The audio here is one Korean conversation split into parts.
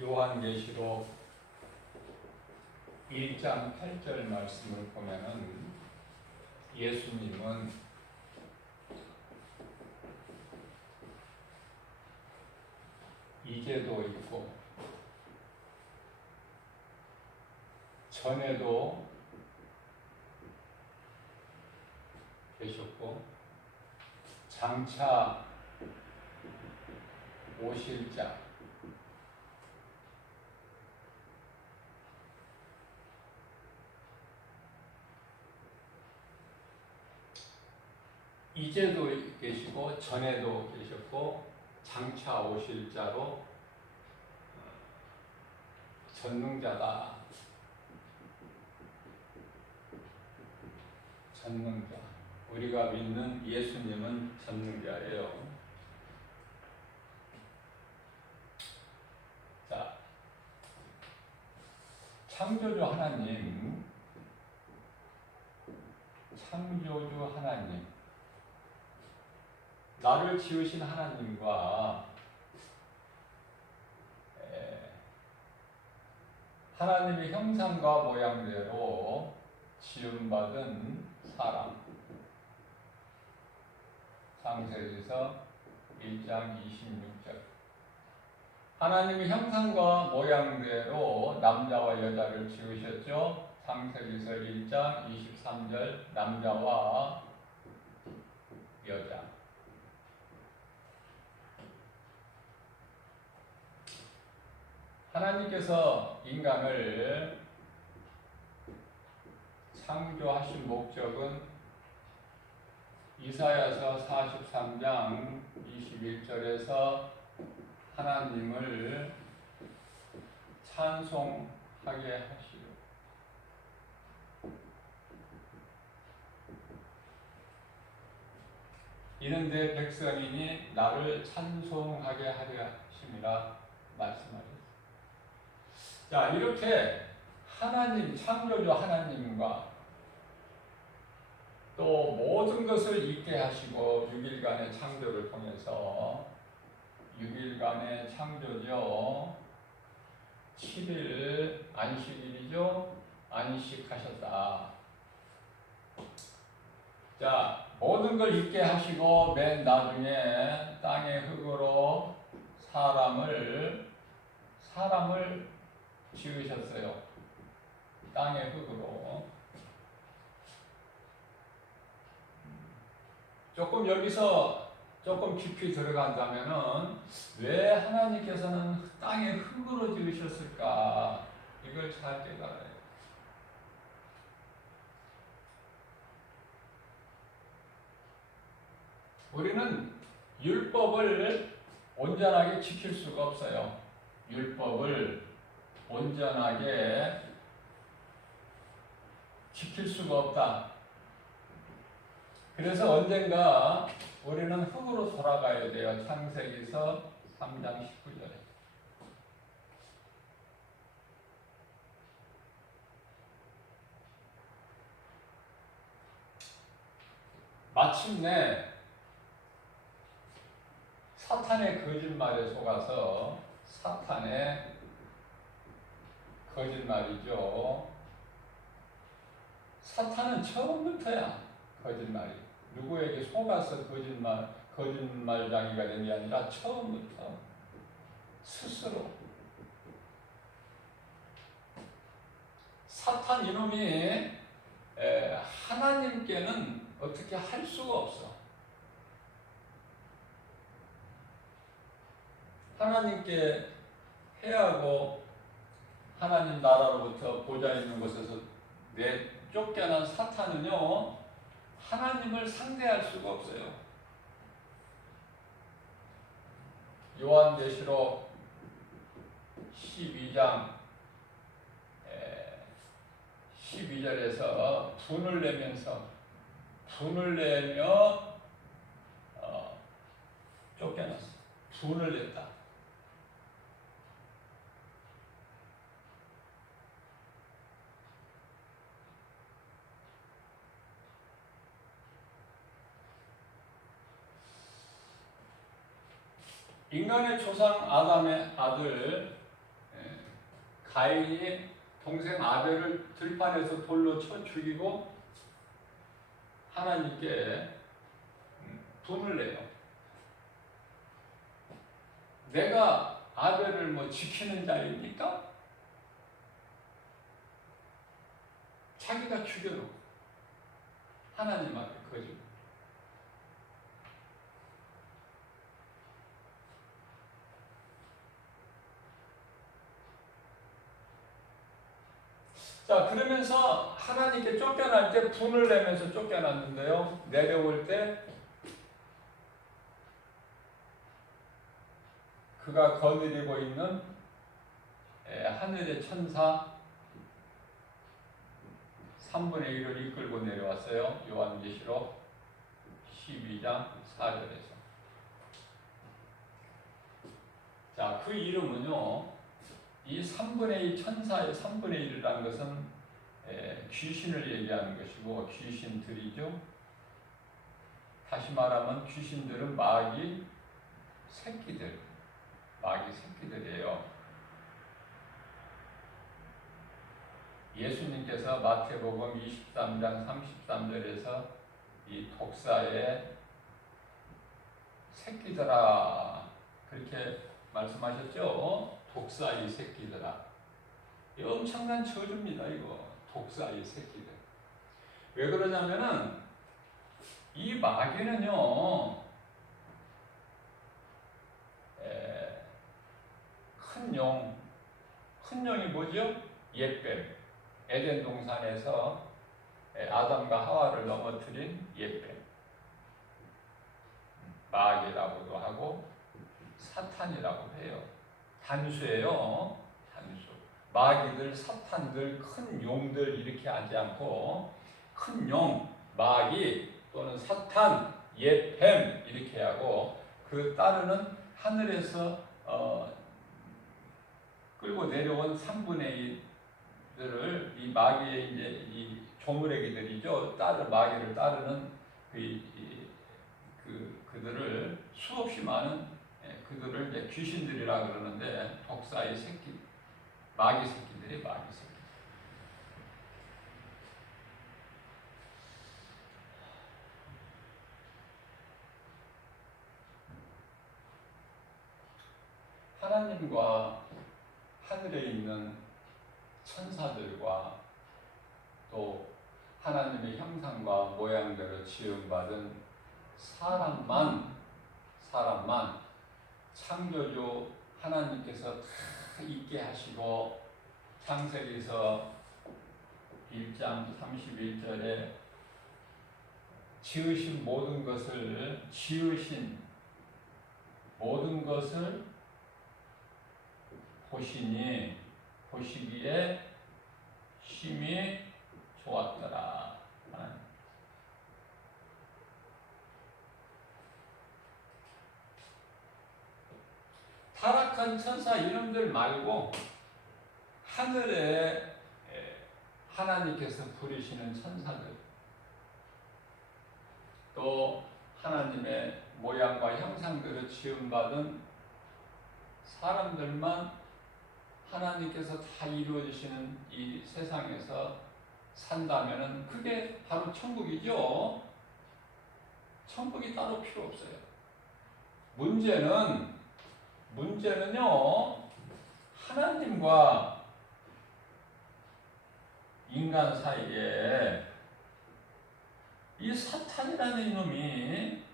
요한계시록 1장 8절 말씀을 보면은 예수님은 이제도 있고 전에도 계셨고 장차 오실 자 이제도 계시고 전에도 계셨고 장차 오실 자로 전능자다. 전능자. 우리가 믿는 예수님은 전능자예요. 자, 창조주 하나님, 나를 지으신 하나님과 하나님의 형상과 모양대로 지음받은 사람. 창세기서 1장 26절. 하나님의 형상과 모양대로 남자와 여자를 지으셨죠. 창세기서 1장 23절. 남자와 여자. 하나님께서 인간을 창조하신 목적은 이사야서 43장 21절에서 하나님을 찬송하게 하시려. 이는데 백성이니 나를 찬송하게 하려 하심이라 말씀하셨습니다. 자, 이렇게 하나님, 창조주 하나님과 또 모든 것을 있게 하시고 6일간의 창조를 통해서 6일간의 창조죠. 7일 안식일이죠. 안식하셨다. 자, 모든 걸 있게 하시고 맨 나중에 땅의 흙으로 사람을 지으셨어요. 땅의 흙으로. 조금 여기서 조금 깊이 들어간다면은 왜 하나님께서는 땅의 흙으로 지으셨을까? 이걸 잘 깨달아야 해요. 우리는 율법을 온전하게 지킬 수가 없어요. 율법을 온전하게 지킬 수가 없다. 그래서 언젠가 우리는 흙으로 돌아가야 돼요. 창세기서 3장 19절에. 마침내 사탄의 거짓말에 속아서 사탄의 거짓말이죠. 사탄은 처음부터야 거짓말이. 누구에게 속아서 거짓말장이가 된 게 아니라 처음부터 스스로. 사탄 이놈이 하나님께는 어떻게 할 수가 없어. 하나님께 해하고 하나님 나라로부터 보좌 있는 곳에서 쫓겨난 사탄은요, 하나님을 상대할 수가 없어요. 요한계시록 12장 12절에서 분을 내며 쫓겨났어. 분을 냈다. 인간의 조상 아담의 아들 가인이 동생 아벨을 들판에서 돌로 쳐 죽이고 하나님께 분을 내요. 내가 아벨을 뭐 지키는 자입니까? 자기가 죽여놓고 하나님 앞에 거짓말. 자, 그러면서 하나님께 쫓겨날 때 분을 내면서 쫓겨났는데요. 내려올 때 그가 거느리고 있는 하늘의 천사 3분의 1을 이끌고 내려왔어요. 요한계시록 12장 4절에서. 자, 그 이름은요, 이 3분의 1 천사의 3분의 1이라는 것은 귀신을 얘기하는 것이고 귀신들이죠. 다시 말하면 귀신들은 마귀 새끼들이에요. 예수님께서 마태복음 23장 33절에서 이 독사의 새끼들아 그렇게 말씀하셨죠. 독사의 새끼들아. 이 엄청난 저주입니다. 이거 독사의 새끼들. 왜 그러냐면은 이 마귀는요 큰 용이 뭐죠? 옛뱀. 에덴 동산에서 아담과 하와를 넘어뜨린 옛뱀. 마귀라고도 하고 사탄이라고 해요. 단수예요. 단수. 마귀들, 사탄들, 큰 용들 이렇게 하지 않고 큰 용, 마귀 또는 사탄, 옛뱀 이렇게 하고 그 따르는 하늘에서 끌고 내려온 3분의 1들을 이 마귀의 이제 이 조물애기들이죠. 마귀를 따르는 그들을 수없이 많은 그들을 이제 귀신들이라 그러는데 독사의 새끼, 마귀 새끼들이 마귀 새끼. 하나님과 하늘에 있는 천사들과 또 하나님의 형상과 모양대로 지음받은 사람만 창조주 하나님께서 다 있게 하시고 창세기서 1장 31절에 지으신 모든 것을 보시기에 심히 좋았더라. 타락한 천사 이름들 말고 하늘에 하나님께서 부르시는 천사들 또 하나님의 모양과 형상대로 지음받은 사람들만 하나님께서 다 이루어지시는 이 세상에서 산다면은 그게 바로 천국이죠. 천국이 따로 필요 없어요. 문제는요 하나님과 인간 사이에 이 사탄이라는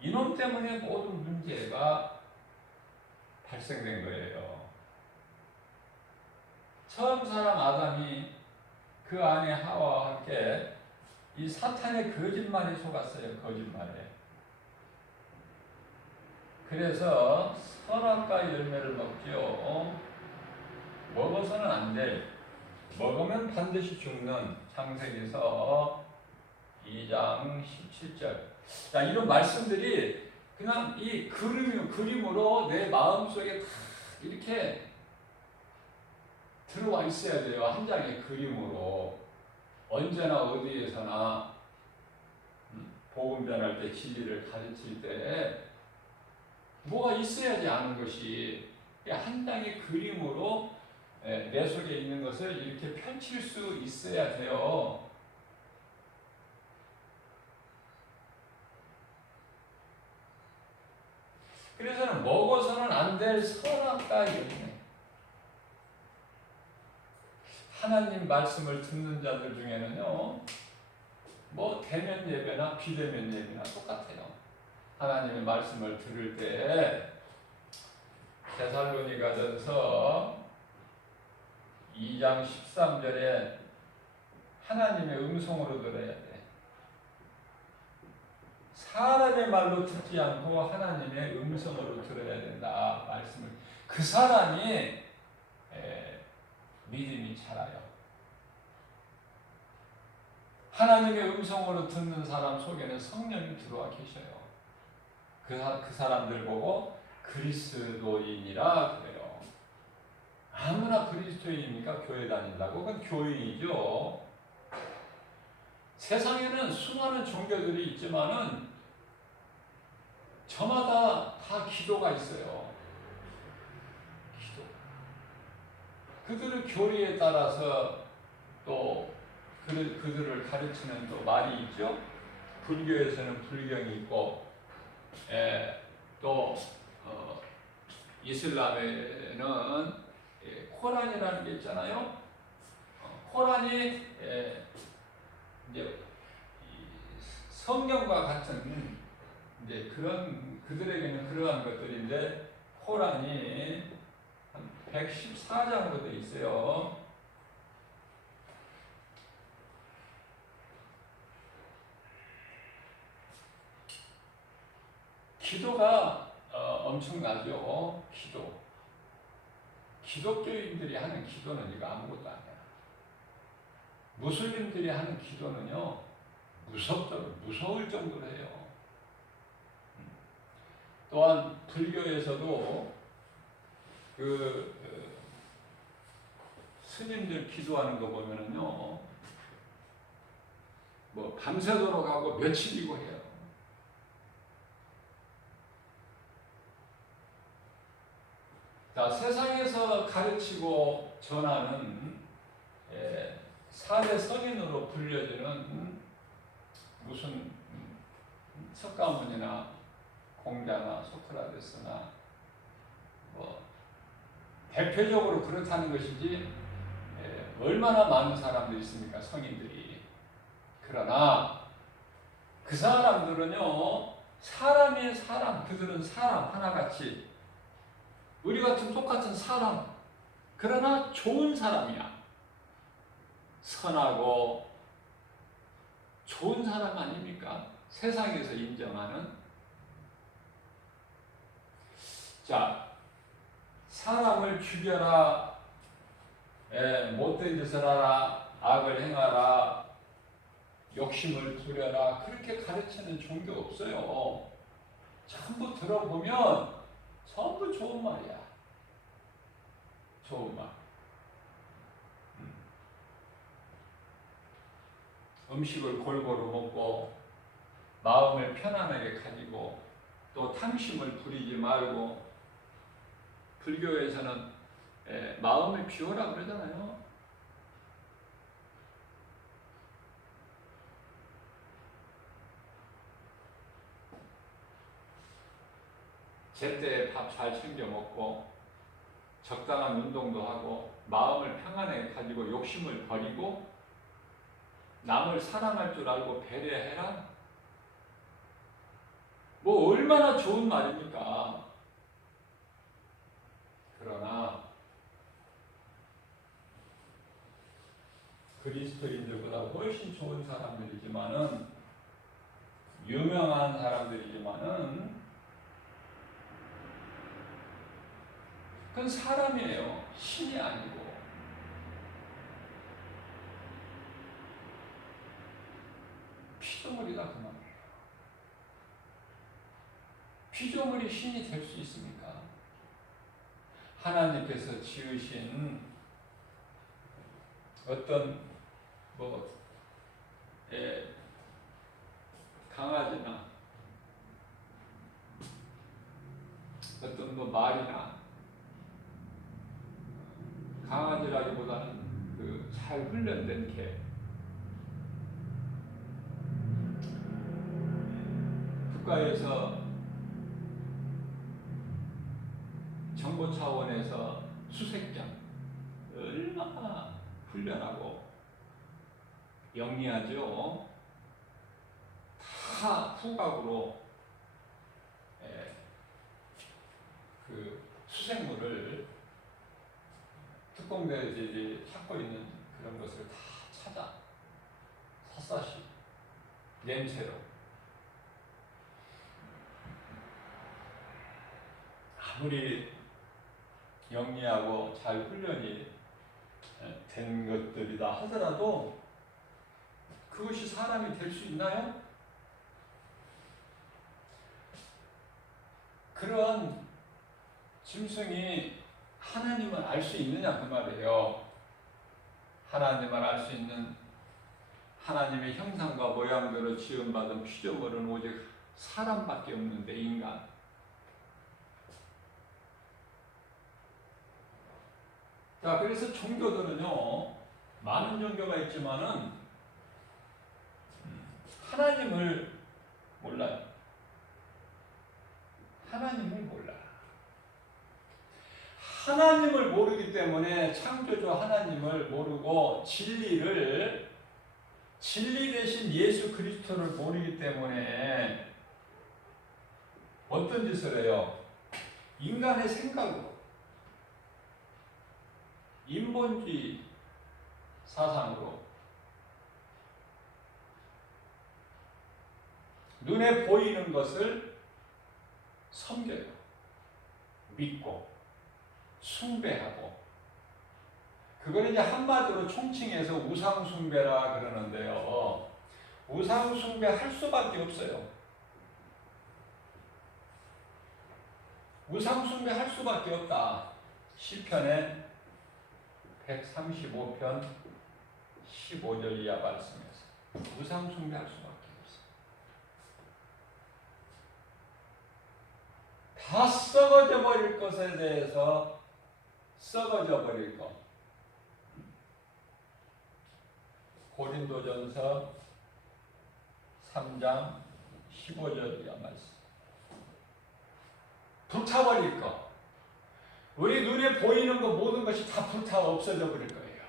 이놈 때문에 모든 문제가 발생된 거예요. 처음 사람 아담이 그 안에 하와와 함께 이 사탄의 거짓말에 속았어요. 거짓말에. 그래서 선악과의 열매를 먹지요. 먹어서는 안 될, 먹으면 반드시 죽는 창세기서 2장 17절. 자, 이런 말씀들이 그냥 이 그림으로 내 마음속에 다 이렇게 들어와 있어야 돼요. 한 장의 그림으로. 언제나 어디에서나 복음 전할 때 진리를 가르칠 때 뭐가 있어야지 아는 것이 한 장의 그림으로 내 속에 있는 것을 이렇게 펼칠 수 있어야 돼요. 그래서는 먹어서는 안 될 선악과 열매. 하나님 말씀을 듣는 자들 중에는요, 뭐 대면 예배나 비대면 예배나 똑같아요. 하나님의 말씀을 들을 때 데살로니가전서 2장 13절에 하나님의 음성으로 들어야 돼. 사람의 말로 듣지 않고 하나님의 음성으로 들어야 된다. 말씀을. 그 사람이 믿음이 자라요. 하나님의 음성으로 듣는 사람 속에는 성령이 들어와 계셔요. 그 사람들 보고 그리스도인이라 그래요. 아무나 그리스도인이니까 교회 다닌다고? 그건 교인이죠. 세상에는 수많은 종교들이 있지만은 저마다 다 기도가 있어요. 기도. 그들의 교리에 따라서 또 그들을 가르치는 또 말이 있죠. 불교에서는 불경이 있고, 또 이슬람에는 코란이라는 게 있잖아요. 코란이 이제 성경과 같은 이제 그런 그들에게는 그러한 것들인데 코란이 한 114장으로 되어 있어요. 기도가 엄청나죠. 기독교인들이 하는 기도는 이거 아무것도 아니야. 무슬림들이 하는 기도는요, 무서울 정도로 해요. 또한 불교에서도 스님들 기도하는 거 보면은요, 뭐 밤새도록 하고 며칠이고 해요. 자, 세상에서 가르치고 전하는 4대 성인으로 불려지는 무슨 석가모니나 공자나 소크라테스나 뭐 대표적으로 그렇다는 것이지 얼마나 많은 사람들이 있습니까? 성인들이. 그러나 그 사람들은요, 사람이 사람, 그들은 사람 하나같이 우리 같은 똑같은 사람, 그러나 좋은 사람이야. 선하고 좋은 사람 아닙니까? 세상에서 인정하는. 자, 사람을 죽여라, 못된 짓을 하라, 악을 행하라, 욕심을 부려라, 그렇게 가르치는 종교 없어요. 전부 들어보면 전부 좋은 말이야. 좋은 말. 음식을 골고루 먹고 마음을 편안하게 가지고 또 탐심을 부리지 말고, 불교에서는 마음을 비우라 그러잖아요. 제때 밥 잘 챙겨 먹고 적당한 운동도 하고 마음을 평안하게 가지고 욕심을 버리고 남을 사랑할 줄 알고 배려해라. 뭐 얼마나 좋은 말입니까? 그러나 그리스도인들보다 훨씬 좋은 사람들이지만은, 유명한 사람들이지만은 그건 사람이에요. 신이 아니고. 피조물이다 그 말이에요. 피조물이 신이 될 수 있습니까? 하나님께서 지으신 어떤 강아지나 어떤 말이나 강아지라기보다는 그 잘 훈련된 개. 국가에서 정보 차원에서 수색장 얼마나 훈련하고 영리하죠. 다 후각으로 그 수색물을 특공대에서 이제 찾고 있는 그런 것을 다 찾아 샅샅이 냄새로 아무리 영리하고 잘 훈련이 된 것들이다 하더라도 그것이 사람이 될 수 있나요? 그런 짐승이 하나님을 알 수 있느냐 그 말이에요. 하나님을 알 수 있는 하나님의 형상과 모양대로 지음받은 피조물은 오직 사람밖에 없는데 인간. 자, 그래서 종교들은요, 많은 종교가 있지만은 하나님을 몰라요. 하나님을 몰라. 하나님을 모르기 때문에 창조주 하나님을 모르고 진리 대신 예수 그리스도를 모르기 때문에 어떤 짓을 해요? 인간의 생각으로 인본주의 사상으로 눈에 보이는 것을 섬겨요. 믿고 숭배하고 그걸 이제 한마디로 총칭해서 우상숭배라 그러는데요. 우상숭배 할 수밖에 없어요. 우상숭배 할 수밖에 없다. 시편에 135편 15절 이하 말씀에서 우상숭배 할 수밖에 없어요. 다 썩어져 버릴 것에 대해서 썩어져 버릴 것. 고린도전서 3장 15절 이하 말씀. 불타버릴 것. 우리 눈에 보이는 것 모든 것이 다 불타 없어져 버릴 거예요.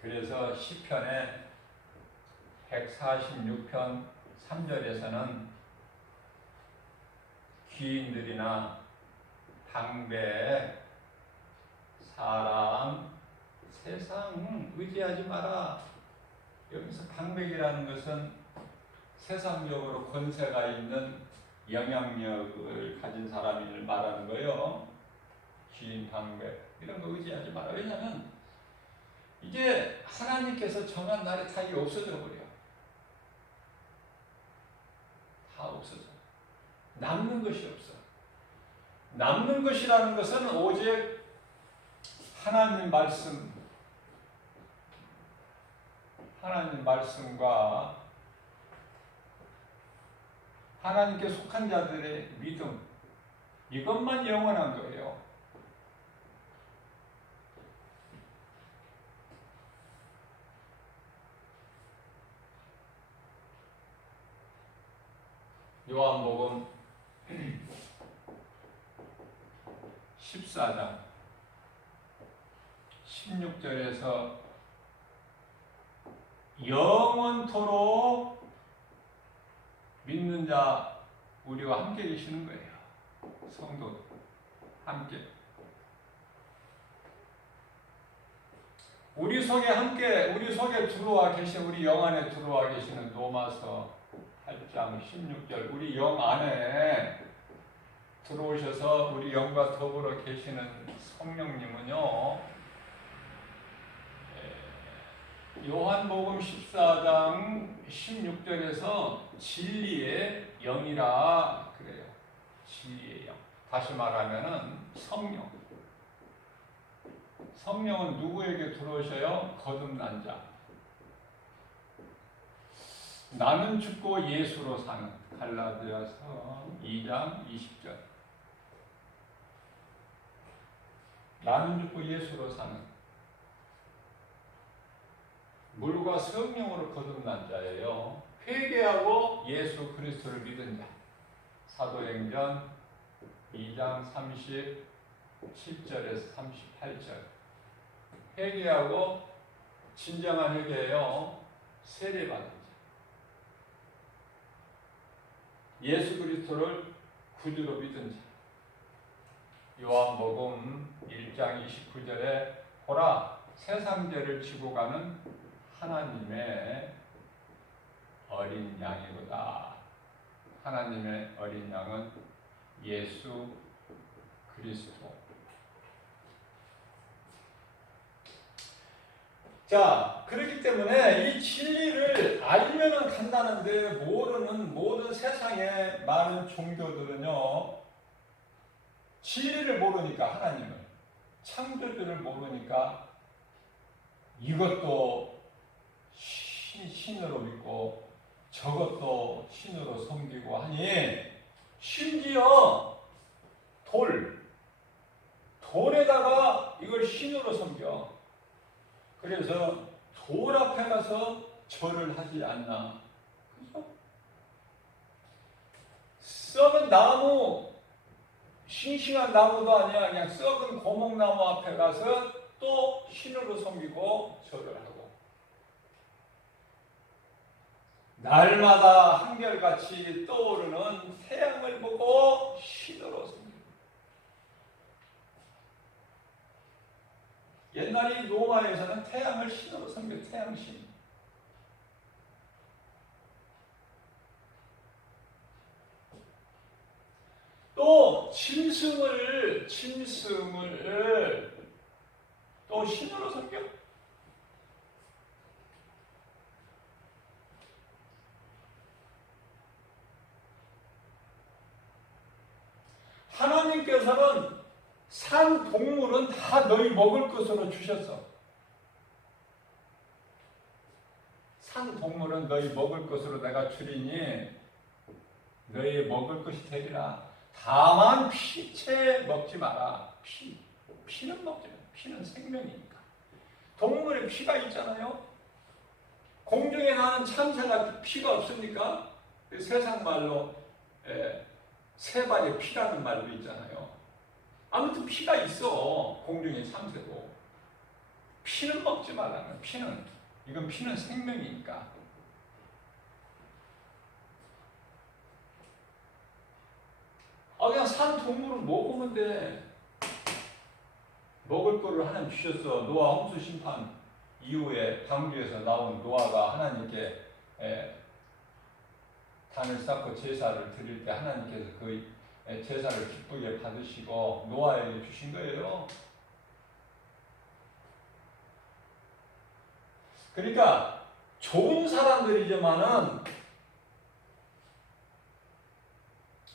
그래서 시편에 146편 3절에서는 귀인들이나 방배, 사람, 세상 의지하지 마라. 여기서 방백이라는 것은 세상적으로 권세가 있는 영향력을 가진 사람을 말하는 거예요. 귀인, 방백 이런 거 의지하지 마라. 왜냐하면 이제 하나님께서 정한 날에 다 이게 없어져 버려. 다 없어져. 남는 것이 없어. 남는 것이라는 것은 오직 하나님 말씀과 하나님께 속한 자들의 믿음, 이것만 영원한 거예요. 요한복음 14장 16절에서 영원토록 믿는 자 우리와 함께 계시는 거예요. 성도 함께 우리 속에 들어와 계신 우리 영 안에 들어와 계시는 로마서 8장 16절 우리 영 안에 들어오셔서 우리 영과 더불어 계시는 성령님은요. 요한복음 14장 16절에서 진리의 영이라 그래요. 진리의 영. 다시 말하면은 성령. 성령은 누구에게 들어오셔요? 거듭난 자. 나는 죽고 예수로 사는 갈라디아서 2장 20절. 나는 죽고 예수로 사는 물과 성령으로 거듭난 자예요. 회개하고 예수 그리스도를 믿은 자. 사도행전 2장 37절에서 38절. 회개하고 진정한 회개예요. 세례받은 자. 예수 그리스도를 구주로 믿은 자. 요한복음 1장 29절에 보라 세상 죄를 지고 가는 하나님의 어린 양이로다. 하나님의 어린 양은 예수 그리스도. 자, 그렇기 때문에 이 진리를 알면은 간다는데 모르는 모든 세상의 많은 종교들은요, 진리를 모르니까 하나님을, 창조주를 모르니까 이것도 신으로 믿고 저것도 신으로 섬기고 하니, 심지어 돌에다가 이걸 신으로 섬겨. 그래서 돌 앞에 가서 절을 하지 않나. 그죠? 썩은 나무, 싱싱한 나무도 아니야. 그냥 썩은 고목나무 앞에 가서 또 신으로 섬기고 절을 하고. 날마다 한결같이 떠오르는 태양을 보고 신으로 섬기고. 옛날에 로마에서는 태양을 신으로 섬겨, 태양신. 또 짐승을 또 신으로 섬겨. 하나님께서는 산 동물은 다 너희 먹을 것으로 주셨어. 산 동물은 너희 먹을 것으로 내가 주리니 너희 먹을 것이 되리라. 다만 피채 먹지 마라. 피는 먹지 마라. 피는 생명이니까. 동물의 피가 있잖아요. 공중에 나는 참새가 피가 없습니까? 세상 말로 세발의 피라는 말도 있잖아요. 아무튼 피가 있어. 공중의 참새도. 피는 먹지 말라는. 이건 피는 생명이니까. 그냥 산 동물은 먹으면 돼. 먹을 거를 하나님 주셨어. 노아 홍수 심판 이후에 방주에서 나온 노아가 하나님께 단을 쌓고 제사를 드릴 때 하나님께서 그 제사를 기쁘게 받으시고 노아에게 주신 거예요. 그러니까 좋은 사람들이지만은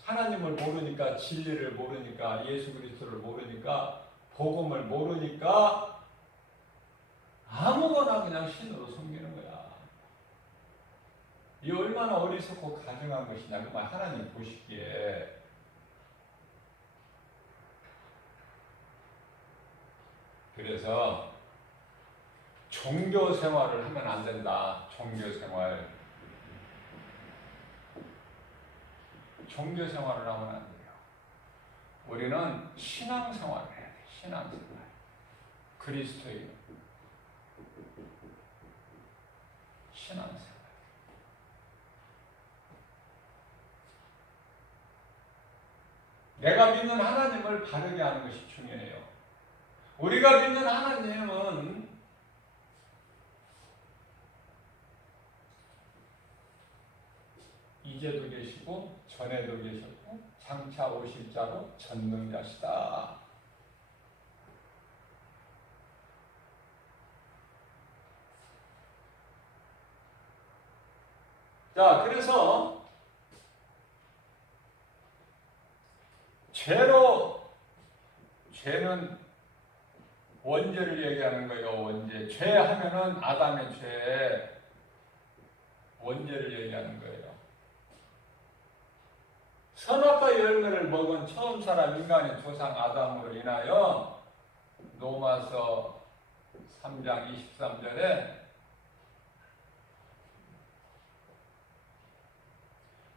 하나님을 모르니까, 진리를 모르니까, 예수 그리스도를 모르니까, 복음을 모르니까 아무거나 그냥 신으로 섬기는 거야. 이 얼마나 어리석고 가증한 것이냐. 그 말 하나님 보시기에. 그래서 종교 생활을 하면 안 된다. 종교 생활. 종교 생활을 하면 안 돼요. 우리는 신앙 생활을 해야 돼. 신앙 생활. 그리스도인. 신앙 생활. 내가 믿는 하나님을 바르게 하는 것이 중요해요. 우리가 믿는 하나님은 이제도 계시고 전에도 계셨고 장차 오실 자로 전능자시다. 자, 그래서 죄는 원죄를 얘기하는 거예요. 원죄. 죄하면은 아담의 죄, 원죄를 얘기하는 거예요. 선악과 열매를 먹은 처음 사람 인간의 조상 아담으로 인하여 로마서 3장 23절에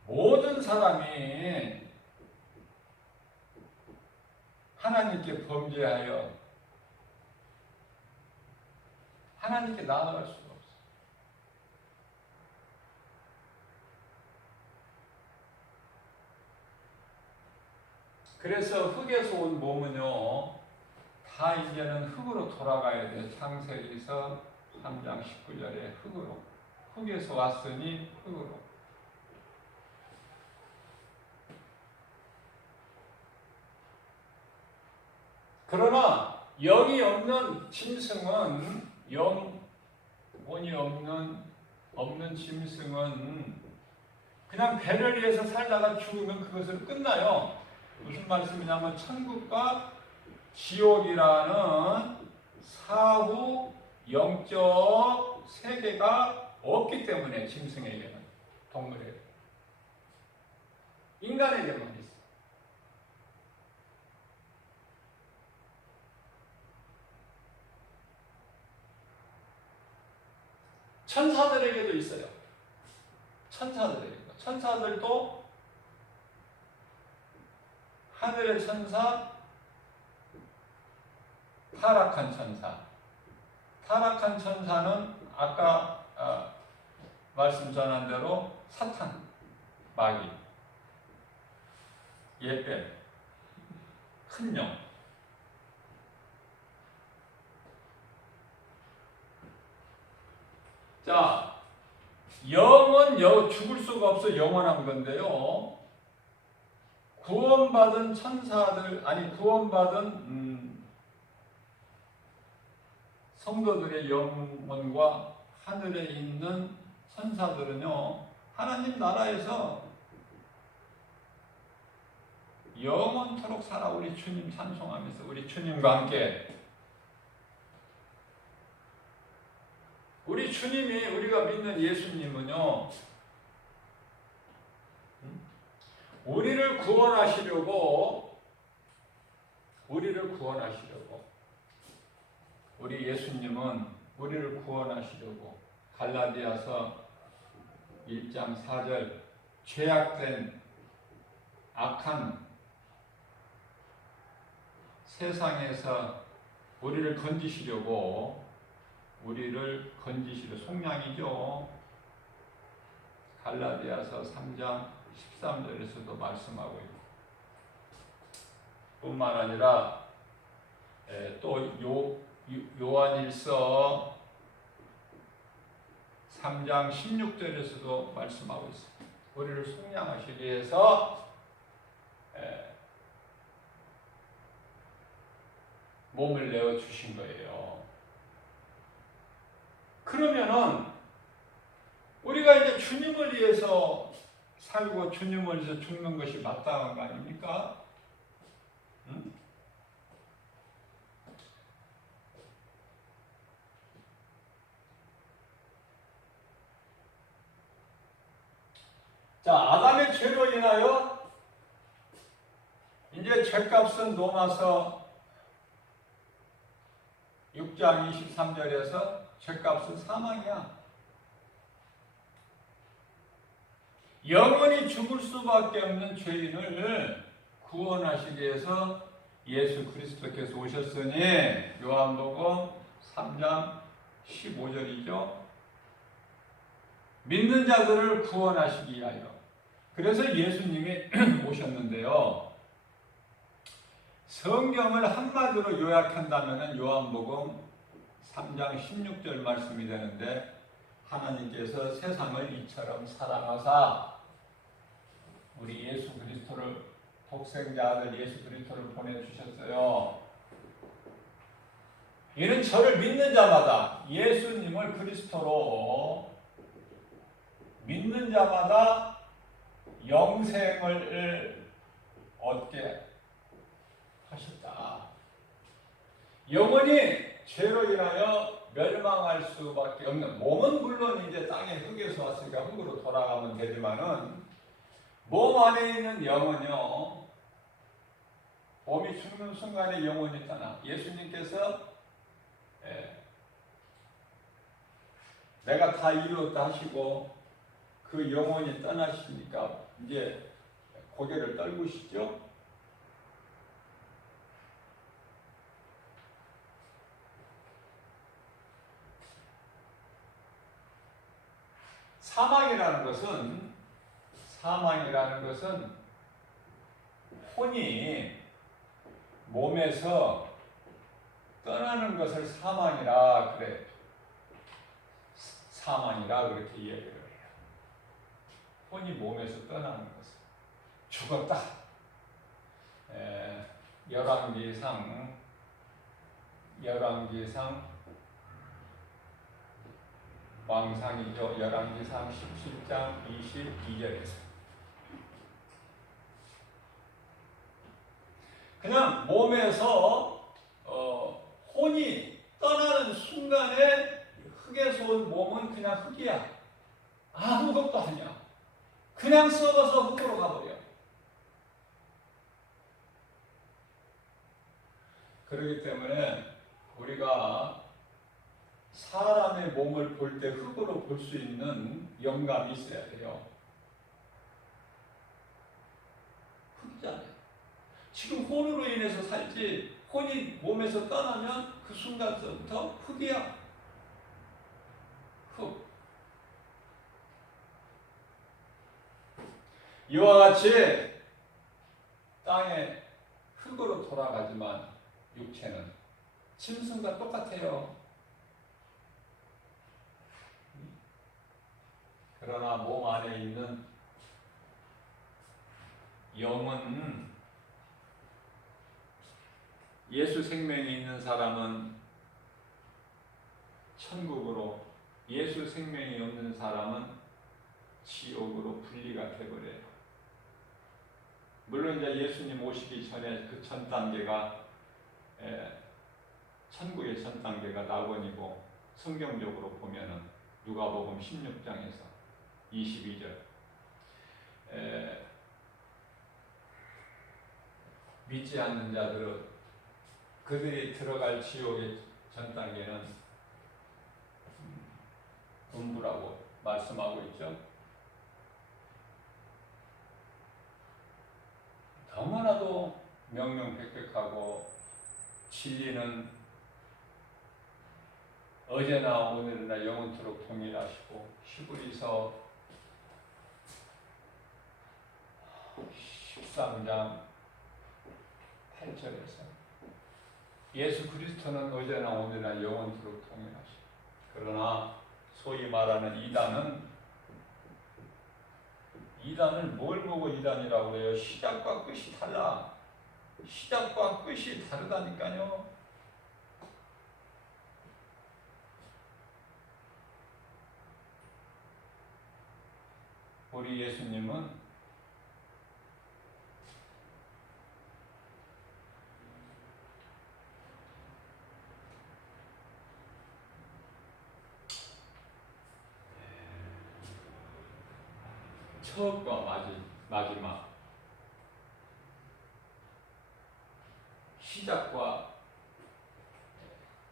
모든 사람이 하나님께 범죄하여 하나님께 나아갈 수가 없어요. 그래서 흙에서 온 몸은요, 다 이제는 흙으로 돌아가야 돼요. 창세기서 3장 19절에 흙에서 왔으니 흙으로. 그러나 영이 없는 짐승은 영혼이 없는 짐승은 그냥 배를 위해서 살다가 죽으면 그것으로 끝나요. 무슨 말씀이냐면 천국과 지옥이라는 사후 영적 세계가 없기 때문에 짐승에게는, 동물에게, 인간에게만 있어요. 천사들에게도 있어요. 천사들도 하늘의 천사, 타락한 천사. 타락한 천사는 아까 말씀 전한 대로 사탄, 마귀, 예뱀, 큰 영. 자, 영은 죽을 수가 없어 영원한 건데요. 구원받은 성도들의 영혼과 하늘에 있는 천사들은요, 하나님 나라에서 영원토록 살아 우리 주님 찬송하면서 우리 주님과 함께, 우리 주님이, 우리가 믿는 예수님은요, 우리를 구원하시려고 우리 예수님은 우리를 구원하시려고 갈라디아서 1장 4절 죄악된 악한 세상에서 우리를 건지시려 속량이죠. 갈라디아서 3장 13절에서도 말씀하고 있고, 뿐만 아니라 또 요한일서 3장 16절에서도 말씀하고 있습니다. 우리를 속량하시기 위해서 몸을 내어 주신 거예요. 그러면은 우리가 이제 주님을 위해서 살고 주님을 위해서 죽는 것이 마땅한 거 아닙니까? 응? 자, 아담의 죄로 인하여 이제 죄값은 로마서 6장 23절에서 죄값은 사망이야. 영원히 죽을 수밖에 없는 죄인을 구원하시기 위해서 예수 그리스도께서 오셨으니, 요한복음 3장 15절이죠. 믿는 자들을 구원하시기 위하여. 그래서 예수님이 오셨는데요. 성경을 한마디로 요약한다면 요한복음 3장 16절 말씀이 되는데, 하나님께서 세상을 이처럼 사랑하사 우리 예수 그리스도를, 독생자 아들 예수 그리스도를 보내주셨어요. 이는 저를 믿는 자마다, 예수님을 그리스도로 믿는 자마다 영생을 얻게 하셨다. 영원히 죄로 인하여 멸망할 수밖에 없는, 몸은 물론 이제 땅의 흙에서 왔으니까 흙으로 돌아가면 되지만은 몸 안에 있는 영은요, 몸이 죽는 순간에 영혼이 떠나. 예수님께서 내가 다 이루었다 하시고 그 영혼이 떠나시니까 이제 고개를 떨구시죠. 사망이라는 것은 혼이 몸에서 떠나는 것을 사망이라 그래. 사망이라 그렇게 이야기를 해요. 혼이 몸에서 떠나는 것을. 죽었다. 열왕기상 왕상이죠. 열왕기상 17장 22절에서 그냥 몸에서 혼이 떠나는 순간에 흙에서 온 몸은 그냥 흙이야. 아무것도 아니야. 그냥 썩어서 흙으로 가버려. 그렇기 때문에 우리가 사람의 몸을 볼 때 흙으로 볼 수 있는 영감이 있어야 돼요. 흙이잖아요. 지금 혼으로 인해서 살지 혼이 몸에서 떠나면 그 순간부터 흙이야. 흙. 이와 같이 땅에 흙으로 돌아가지만 육체는 짐승과 똑같아요. 그러나 몸 안에 있는 영은 예수 생명이 있는 사람은 천국으로, 예수 생명이 없는 사람은 지옥으로 분리가 되버려요. 물론 이제 예수님 오시기 전에 그 전 단계가 천국의 전 단계가 낙원이고, 성경적으로 보면은 누가복음 16장에서 22절 믿지 않는 자들은 그들이 들어갈 지옥의 전 단계는 음부라고 말씀하고 있죠. 너무나도 명명백백하고 진리는 어제나 오늘이나 영원토록 동일하시고, 히브리서 13장 8절에서 예수 그리스도는 어제나 오늘이나 영원토록 동일하시고, 그러나 소위 말하는 이단을 뭘 보고 이단이라고 그래요? 시작과 끝이 달라. 시작과 끝이 다르다니까요. 우리 예수님은 처음과 마지막, 시작과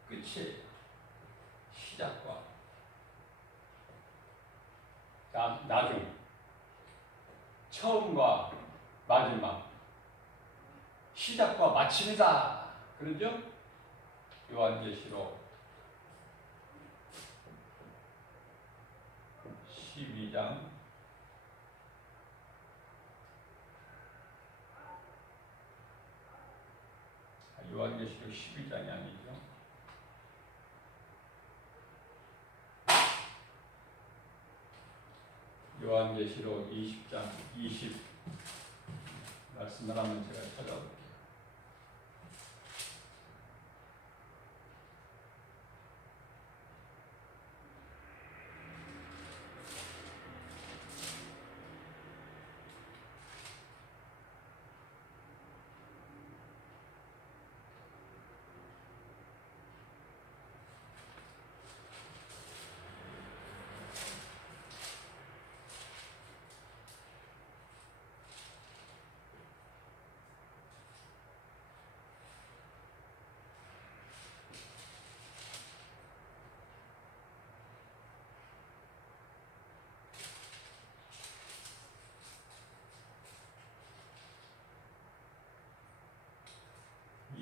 끝이, 시작과 나중, 처음과 마지막, 시작과 마침이다. 그러죠? 요한계시록 12장 요한계시록 12장이 아니죠. 요한계시록 20장 20 말씀을 한번 제가 찾아볼게요.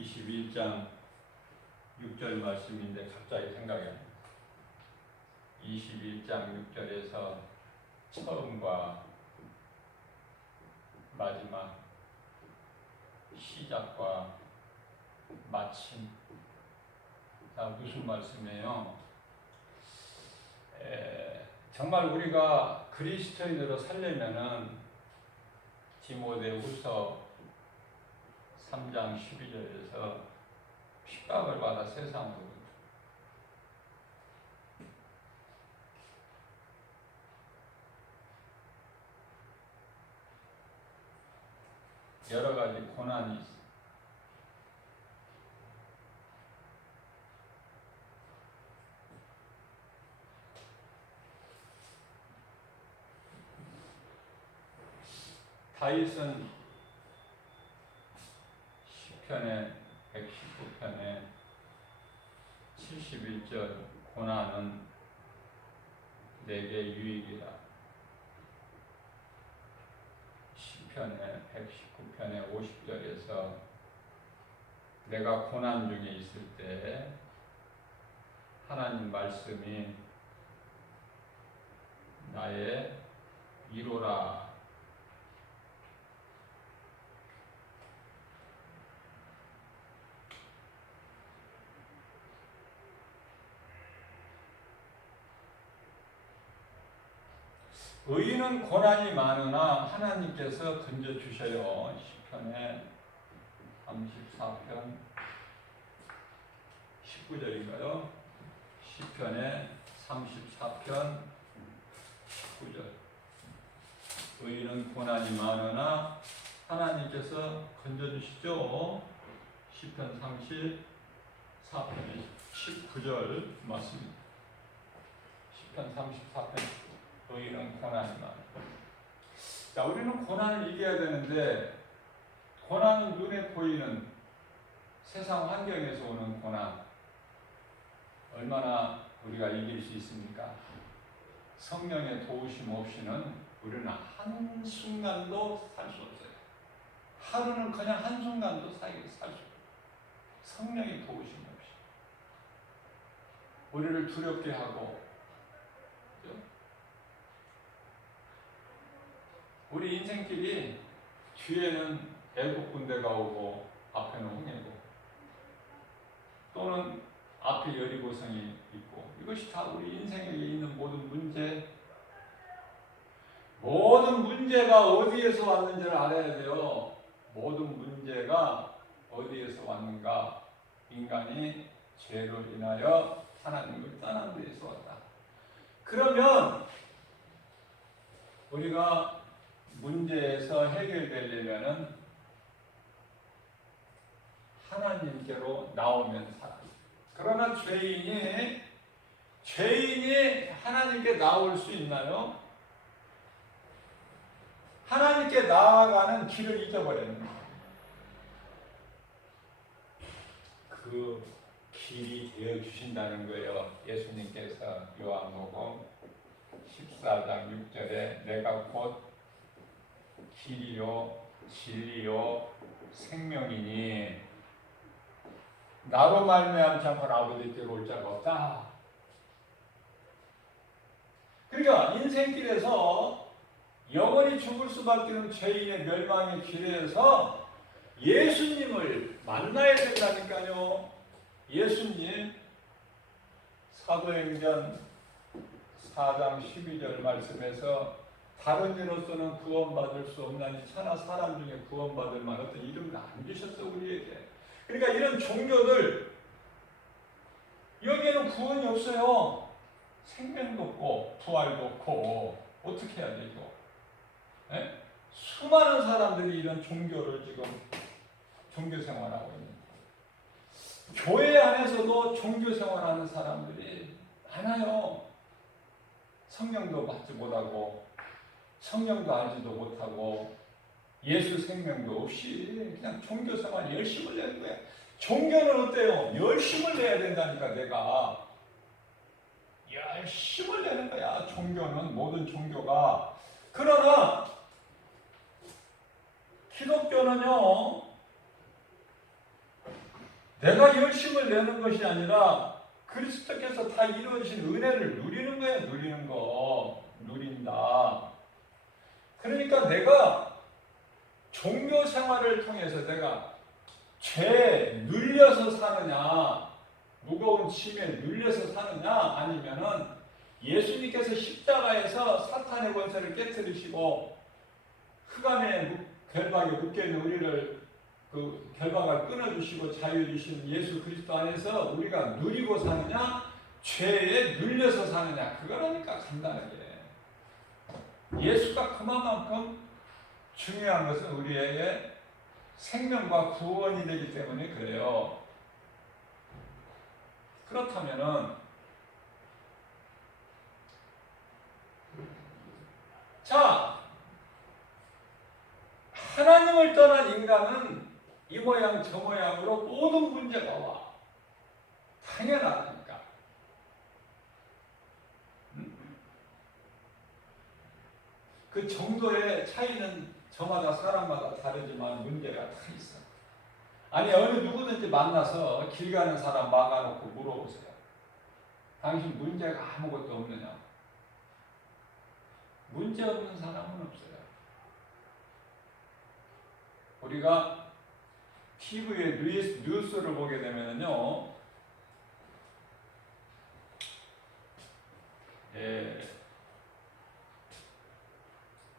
21장 6절 말씀인데 갑자기 생각이 납니다. 21장 6절에서 처음과 마지막, 시작과 마침. 자, 무슨 말씀이에요? 정말 우리가 그리스도인으로 살려면은 디모데후서 3장 12절에서 핍박을 받아 세상으로 여러 가지 고난이 있어요. 다윗은 시편의 119편에 71절 고난은 내게 유익이라. 시편의 119편의 50절에서 내가 고난 중에 있을 때 하나님 말씀이 나의 위로라. 의인은 고난이 많으나 하나님께서 건져주셔요. 시편의 34편 19절인가요? 시편의 34편 19절. 의인은 고난이 많으나 하나님께서 건져주시죠. 시편 34편 19절 맞습니다. 시편 34편 의인은 고난이 많아. 자, 우리는 고난을 이겨야 되는데 고난은 눈에 보이는 세상 환경에서 오는 고난 얼마나 우리가 이길 수 있습니까? 성령의 도우심 없이는 우리는 한순간도 살 수 없어요. 하루는 그냥 한순간도 살 수 없어요. 성령의 도우심 없이 우리를 두렵게 하고, 우리 인생길이 뒤에는 애국 군대가 오고 앞에는 홍해고 또는 앞에 여리고성이 있고, 이것이 다 우리 인생에 있는 모든 문제가 어디에서 왔는지를 알아야 돼요. 모든 문제가 어디에서 왔는가? 인간이 죄로 인하여 하나님을 떠난 데에서 왔다. 그러면 우리가 문제에서 해결되려면은 하나님께로 나오면 살아요. 그러나 죄인이 하나님께 나올 수 있나요? 하나님께 나아가는 길을 잊어버리는 거예요. 그 길이 되어 주신다는 거예요. 예수님께서 요한복음 14장 6절에 내가 곧 길이요 진리요 생명이니 나로 말미암지 않고는 아버지께로 올 자가 없다. 그러니까 인생길에서 영원히 죽을 수밖에 없는 죄인의 멸망의 길에서 예수님을 만나야 된다니까요. 예수님 사도행전 4장 12절 말씀에서 다른 이로서는 구원받을 수 없나니 차나 사람 중에 구원받을 만한 어떤 이름을 안 주셨어 우리에게. 그러니까 이런 종교들 여기에는 구원이 없어요. 생명도 없고 부활도 없고 어떻게 해야 되죠? 네? 수많은 사람들이 이런 종교를 지금 종교 생활하고 있는 거예요. 교회 안에서도 종교 생활하는 사람들이 많아요. 성령도 받지 못하고 성령도 알지도 못하고 예수 생명도 없이 그냥 종교 생활 열심을 내는 거야. 종교는 어때요? 열심을 내야 된다니까. 내가 열심을 내는 거야. 종교는 모든 종교가. 그러나 기독교는요 내가 열심을 내는 것이 아니라 그리스도께서 다 이루어진 은혜를 누리는 거예요. 누리는 거. 누린다. 그러니까 내가 종교 생활을 통해서 내가 죄에 눌려서 사느냐, 무거운 짐에 눌려서 사느냐, 아니면은 예수님께서 십자가에서 사탄의 권세를 깨뜨리시고 흑암의 결박에 묶여있는 우리를 그 결박을 끊어주시고 자유 주신 예수 그리스도 안에서 우리가 누리고 사느냐, 죄에 눌려서 사느냐, 그거라니까 간단하게. 예수가 그만큼 중요한 것은 우리에게 생명과 구원이 되기 때문에 그래요. 그렇다면은 자, 하나님을 떠난 인간은 이 모양 저 모양으로 모든 문제가 와. 당연하니까. 그 정도의 차이는 저마다 사람마다 다르지만 문제가 다 있어. 아니 어느 누구든지 만나서 길 가는 사람 막아놓고 물어보세요. 당신 문제가 아무것도 없느냐? 문제 없는 사람은 없어요. 우리가 TV에 뉴스를 보게 되면요,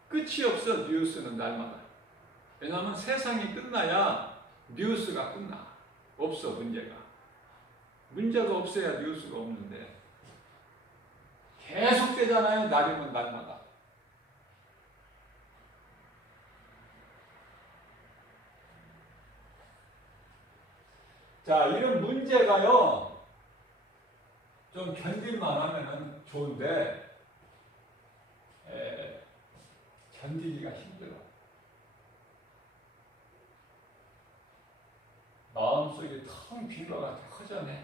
끝이 없어. 뉴스는 날마다. 왜냐하면 세상이 끝나야 뉴스가 끝나. 없어 문제가. 문제가 없어야 뉴스가 없는데 계속 되잖아요. 날이면 날마다. 자, 이런 문제가요, 좀 견딜만 하면은 좋은데, 견디기가 힘들어. 마음속에 텅 빈 것 같아. 허전해.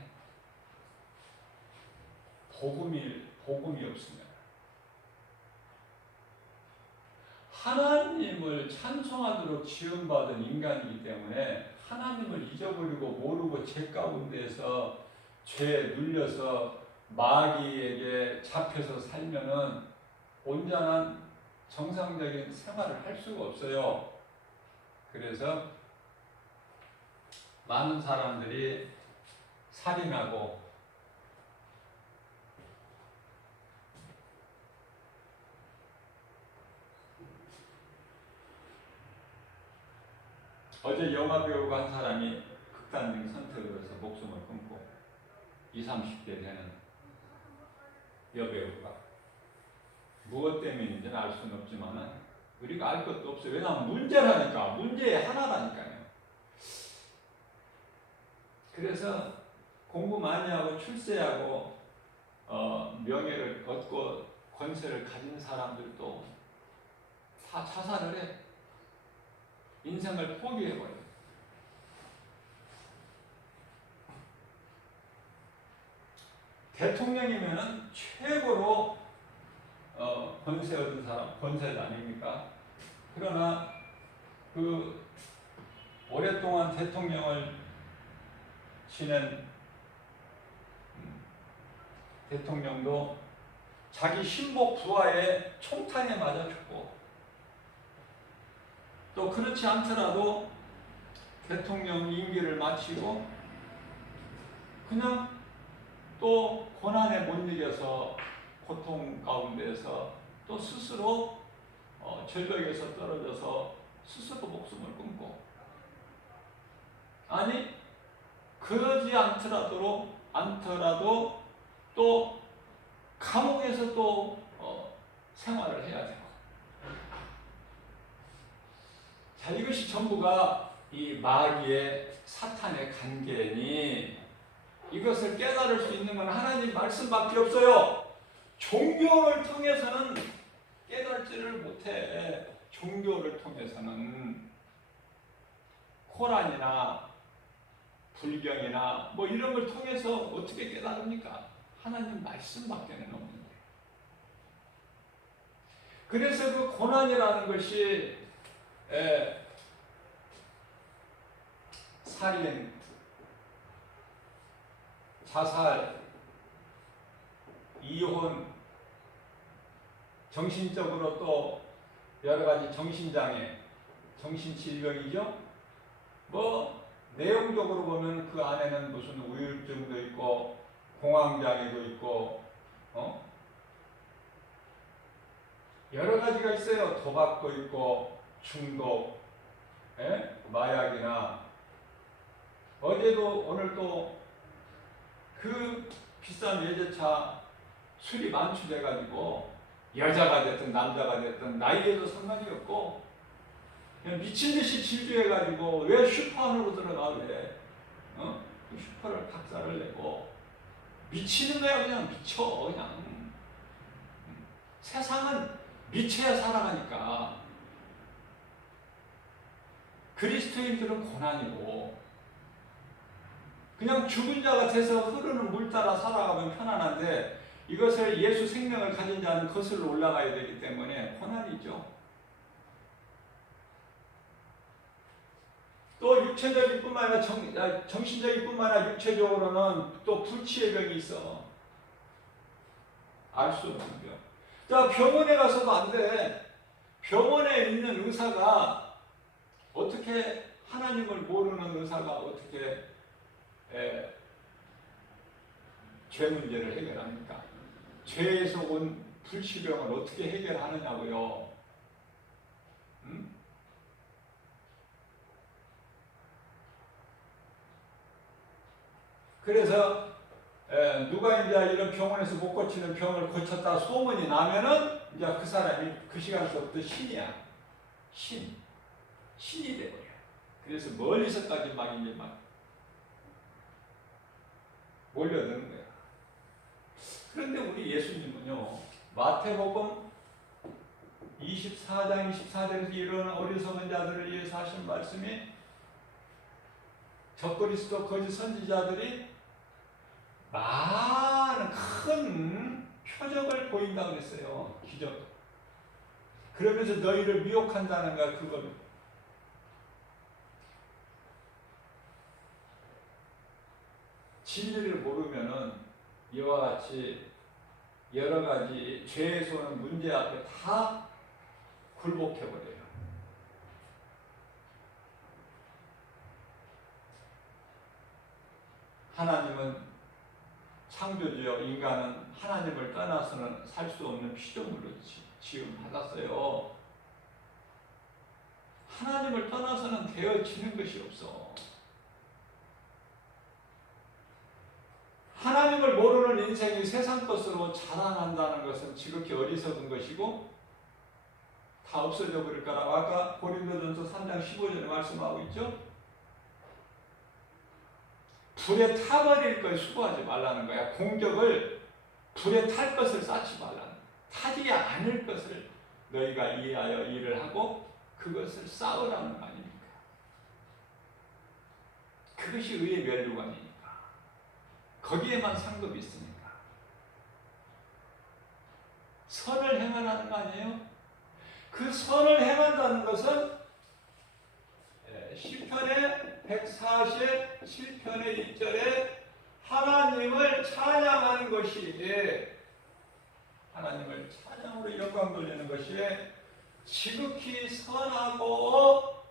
복음이 없으면. 하나님을 찬송하도록 지음받은 인간이기 때문에 하나님을 잊어버리고 모르고 죄 가운데서 죄에 눌려서 마귀에게 잡혀서 살면은 온전한 정상적인 생활을 할 수가 없어요. 그래서 많은 사람들이 살인하고 어제 영화배우가 한 사람이 극단적인 선택을 해서 목숨을 끊고 20, 30대 되는 여배우가 무엇 때문인지는 알 수는 없지만 우리가 알 것도 없어요. 왜냐하면 문제라니까. 문제의 하나라니까요. 그래서 공부 많이 하고 출세하고 명예를 얻고 권세를 가진 사람들도 다 자살을 해. 인생을 포기해버려요. 대통령이면은 최고로 권세 얻은 사람, 권세자 아닙니까? 그러나 그 오랫동안 대통령을 지낸 대통령도 자기 신복 부하의 총탄에 맞아 죽고, 또 그렇지 않더라도 대통령 임기를 마치고 그냥 또 고난에 못 이겨서 고통 가운데서 또 스스로 절벽에서 떨어져서 스스로 목숨을 끊고, 아니 그러지 않더라도 또 감옥에서 또 생활을 해야 되고. 자, 이것이 전부가 이 마귀의 사탄의 관계니, 이것을 깨달을 수 있는 건 하나님 말씀밖에 없어요. 종교를 통해서는 깨달지를 못해. 종교를 통해서는 코란이나 불경이나 뭐 이런 걸 통해서 어떻게 깨달습니까? 하나님 말씀밖에는 없는데. 그래서 그 고난이라는 것이 살인, 자살, 이혼, 정신적으로 또 여러 가지 정신장애, 정신질병이죠. 뭐 내용적으로 보면 그 안에는 무슨 우울증도 있고 공황장애도 있고 여러 가지가 있어요. 도박도 있고 중독, 마약이나 어제도 오늘도 그 비싼 외제차 술이 만취돼가지고 여자가 됐든 남자가 됐든 나이에도 상관이 없고 그냥 미친듯이 질주해가지고 왜 슈퍼 안으로 들어가 왜 그 슈퍼를 박살을 내고 미치는 거야. 그냥 미쳐. 그냥 세상은 미쳐야 살아가니까. 그리스도인들은 고난이고 그냥 죽은 자가 돼서 흐르는 물 따라 살아가면 편안한데 이것을 예수 생명을 가진 자는 거슬러 올라가야 되기 때문에 고난이죠. 또 육체적인 뿐만 아니라 정신적인 뿐만 아니라 육체적으로는 또 불치의 병이 있어. 알 수 없는 병. 자, 병원에 가서도 안 돼. 병원에 있는 의사가 어떻게 하나님을 모르는 의사가 어떻게 죄 문제를 해결합니까? 죄에서 온 불치병을 어떻게 해결하느냐고요. 그래서 누가 이제 이런 병원에서 못 고치는 병을 고쳤다 소문이 나면은 이제 그 사람이 그 시간부터 신이야. 신이 돼버려. 그래서 멀리서까지 막 이제 막 몰려드는 거야. 그런데 우리 예수님은요, 마태복음 24장 24절에서 이런 어리석은 자들을 위해서 하신 말씀이 적그리스도 거짓 선지자들이 많은 큰 표적을 보인다고 했어요. 기적. 그러면서 너희를 미혹한다는 거야. 그걸 진리를 모르면은 이와 같이 여러 가지 죄에서 오는 문제 앞에 다 굴복해버려요. 하나님은 창조주요. 인간은 하나님을 떠나서는 살 수 없는 피조물로 지음받았어요. 하나님을 떠나서는 되어지는 것이 없어. 하나님을 모르는 인생이 세상 것으로 자라난다는 것은 지극히 어리석은 것이고 다 없어져 버릴 거라고 아까 고린도전서 3장 15절에 말씀하고 있죠. 불에 타버릴 걸 수고하지 말라는 거야. 공적을 불에 탈 것을 쌓지 말라는 거야. 타지 않을 것을 너희가 이해하여 일을 하고 그것을 쌓으라는 거 아닙니까? 그것이 의의 면류관이니까. 거기에만 상급이 있으니까. 선을 행하라는 거 아니에요? 그 선을 행한다는 것은 시편의 147편의 1절에 하나님을 찬양하는 것이 하나님을 찬양으로 영광 돌리는 것이 지극히 선하고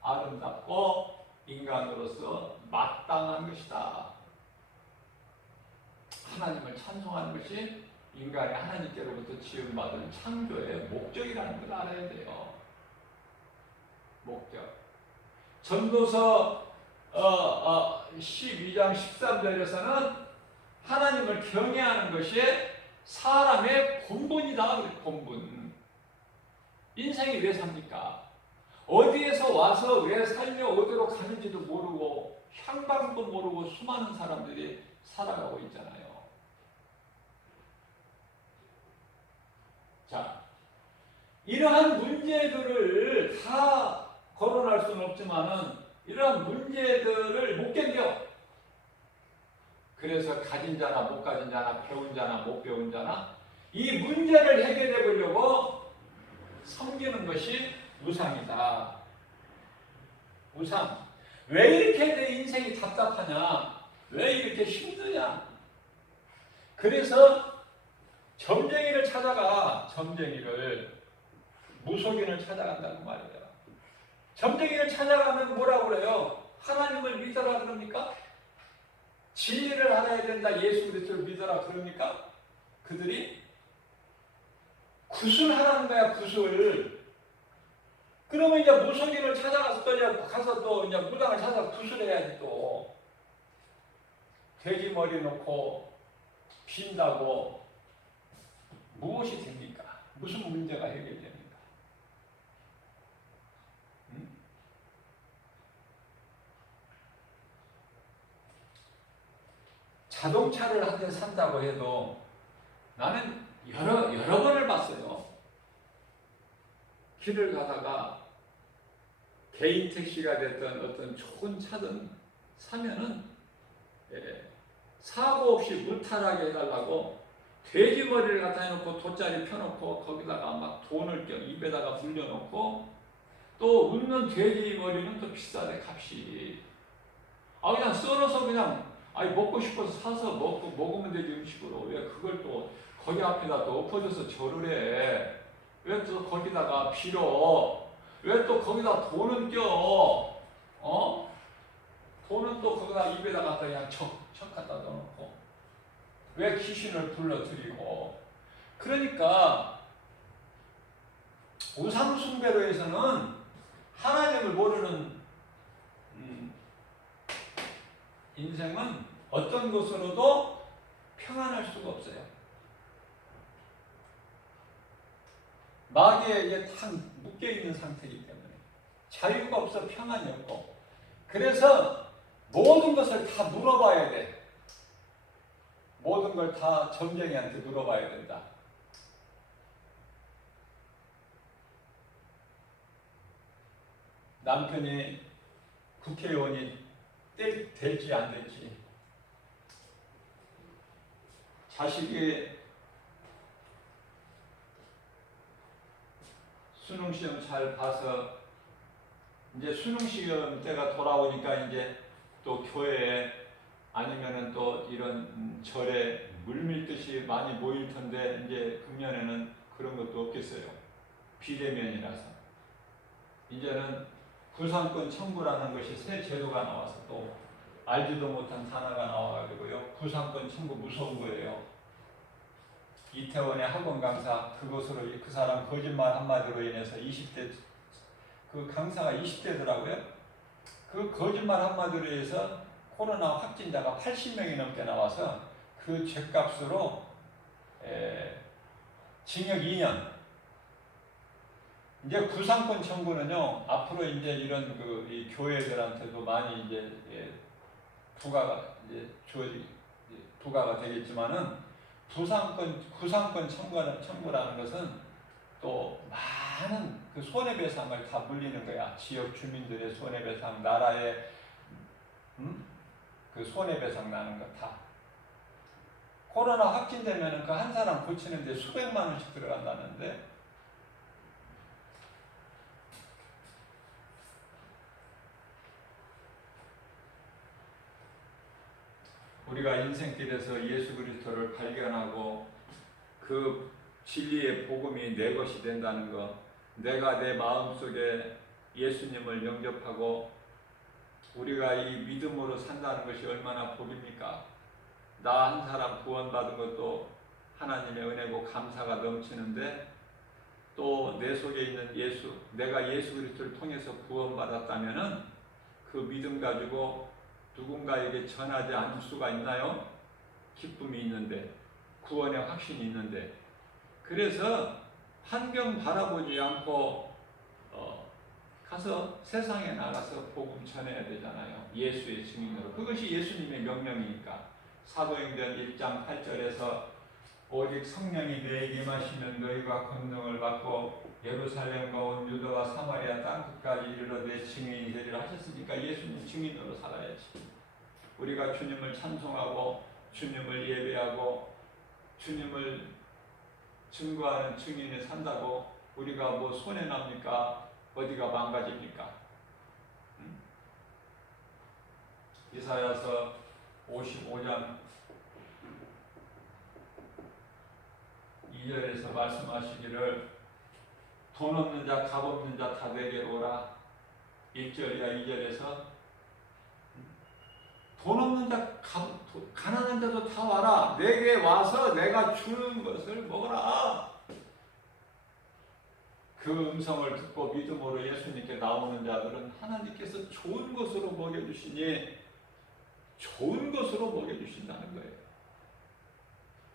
아름답고 인간으로서 마땅한 것이다. 하나님을 찬송하는 것이 인간이 하나님께로부터 지음받은 창조의 목적이라는 걸 알아야 돼요. 목적. 전도서 12장 13절에서는 하나님을 경외하는 것이 사람의 본분이다. 본분. 인생이 왜 삽니까? 어디에서 와서 왜 살며 어디로 가는지도 모르고 향방도 모르고 수많은 사람들이 살아가고 있잖아요. 자, 이러한 문제들을 다 거론할 수는 없지만은 이러한 문제들을 못 견뎌. 그래서 가진 자나 못 가진 자나 배운 자나 못 배운 자나 이 문제를 해결해 보려고 섬기는 것이 우상이다. 우상. 왜 이렇게 내 인생이 답답하냐? 왜 이렇게 힘드냐? 그래서 점쟁이를 찾아가. 점쟁이를, 무속인을 찾아간다는 말이에요. 점쟁이를 찾아가면 뭐라고 그래요? 하나님을 믿어라 그럽니까? 진리를 알아야 된다, 예수 그리스도를 믿어라 그럽니까? 그들이 구술하라는 거야, 구술. 그러면 이제 무속인을 찾아가서 또 이제 가서 또 이제 무당을 찾아서 구술해야지. 또 돼지 머리 놓고 빈다고 무엇이 됩니까? 무슨 문제가 해결됩니까? 응? 자동차를 한 대 산다고 해도 나는 여러 번을 봤어요. 길을 가다가 개인 택시가 됐던 어떤 좋은 차든 사면은 사고 없이 무탈하게 해달라고 돼지머리를 갖다 해놓고 돗자리 펴놓고 거기다가 막 돈을 입에다가 물려놓고 또 웃는 돼지머리는 또 비싸대 값이. 그냥 썰어서 그냥 먹고 싶어서 사서 먹으면 되지 음식으로. 왜 그걸 또 거기 앞에다 또 엎어져서 절을 해? 왜 또 거기다가 빌어? 왜 또 거기다 돈은 껴? 돈은 또 거기다 입에다가 그냥 척 갖다 넣어놓고 왜 귀신을 불러들이고? 그러니까 우상 숭배로 해서는 하나님을 모르는 인생은 어떤 것으로도 평안할 수가 없어요. 마귀에 이제 다 묶여있는 상태이기 때문에 자유가 없어, 평안이 없고. 그래서 모든 것을 다 물어봐야 돼. 모든 걸 다 점쟁이한테 물어봐야 된다. 남편이 국회의원이 될지 안 될지, 자식이 수능시험 잘 봐서 이제 수능시험 때가 돌아오니까 이제 또 교회에 아니면은 또 이런 절에 물밀듯이 많이 모일 텐데 이제 금년에는 그런 것도 없겠어요. 비대면이라서. 이제는 구상권 청구라는 것이 새 제도가 나와서 또 알지도 못한 단어가 나와가지고요. 구상권 청구 무서운 거예요. 이태원의 학원 강사, 그것으로 그 사람 거짓말 한마디로 인해서 20대, 그 강사가 20대더라고요. 그 거짓말 한마디로 인해서 코로나 확진자가 80명이 넘게 나와서 그 죄값으로 징역 2년. 이제 구상권 청구는요, 앞으로 이제 이런 이 교회들한테도 많이 이제 부과가 되겠지만은 구상권 청구라는 것은 또 많은 그 손해배상을 다 물리는 거야. 지역 주민들의 손해배상, 나라의 그 손해배상 나는 거 다. 코로나 확진되면은 그 한 사람 고치는데 수백만 원씩 들어간다는데. 우리가 인생길에서 예수 그리스도를 발견하고 그 진리의 복음이 내 것이 된다는 것, 내가 내 마음속에 예수님을 영접하고 우리가 이 믿음으로 산다는 것이 얼마나 복입니까? 나 한 사람 구원받은 것도 하나님의 은혜고 감사가 넘치는데, 또 내 속에 있는 내가 예수 그리스도를 통해서 구원받았다면은 그 믿음 가지고 누군가에게 전하지 않을 수가 있나요? 기쁨이 있는데, 구원의 확신이 있는데. 그래서 환경 바라보지 않고 가서 세상에 나가서 복음 전해야 되잖아요. 예수의 증인으로. 그것이 예수님의 명령이니까. 사도행전 1장 8절에서 오직 성령이 내게 임하시면 너희가 권능을 받고 예루살렘과 온 유다와 사마리아 땅끝까지 이르러 내 증인이 되리라 하셨으니까 예수님 증인으로 살아야지. 우리가 주님을 찬송하고 주님을 예배하고 주님을 증거하는 증인이 산다고 우리가 뭐 손해납니까? 어디가 망가집니까? 이사야서 55장 2절에서 말씀하시기를 돈 없는 자, 값 없는 자 다 내게로 오라. 1절이야 2절에서 돈 없는 자, 가난한 자도 다 와라. 내게 와서 내가 주는 것을 먹어라. 그 음성을 듣고 믿음으로 예수님께 나오는 자들은 하나님께서 좋은 것으로 먹여주시니 좋은 것으로 먹여주신다는 거예요.